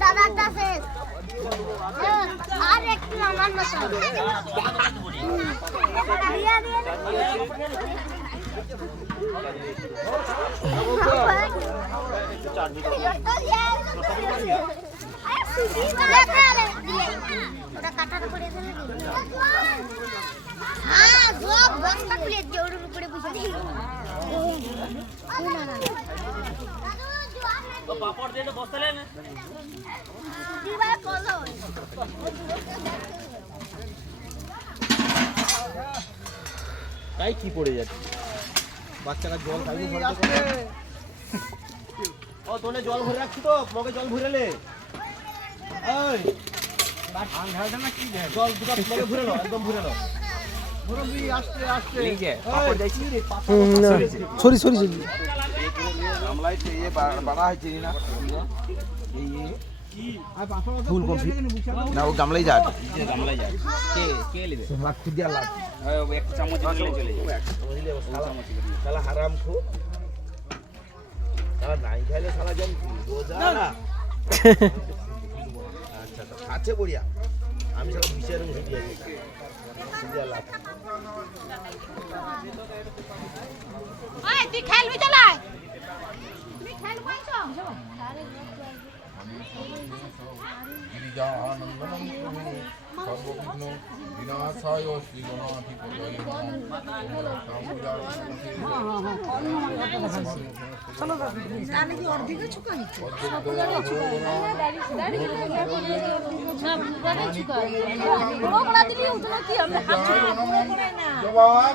দাদাটা শেষ আর একটু আমার মতো ওটা কাটার করে দিলে হ্যাঁ সব বস্তা খুলে জোরের উপরে বসে না তো পাপড় দিয়ে বস্তা নেন দিবা কলো তাই কি পড়ে যাচ্ছে বাচ্চারা জল খাইবে ভরে আসছে ও তোনে জল ভরে রাখছি তো মগে জল ভরেলে এই আন ঢালটা না কি জল দুটো মগে ভরে নাও একদম ভরে নাও মুরব্বি আসছে আসছে এই যে পাপড় যাইছি রে সরি সরি সরি আমলাইতে এই বাড়া হইছে না এই ফুল কপি না ও গামলাই যা গামলাই যা কে নেবে লাখ দিয়া লাখ এক চামচ দিলে চলে যাবে বুঝলে শালা হারাম খো শালা নাই খাইলে শালা জন রোজা না আচ্ছা তো খাচ্ছে বড়িয়া আমি শালা বিচার মুখে দিয়ে দিয়া লাখ ওই তুই খেলবি চলাই তুমি খেলবইছো गिरिजानन्दनं सर्वविघ्न विनाशाय श्रीगणाधिपतये চলো জানে কি অর্ধেক ছুকা নিচ্ছে जवान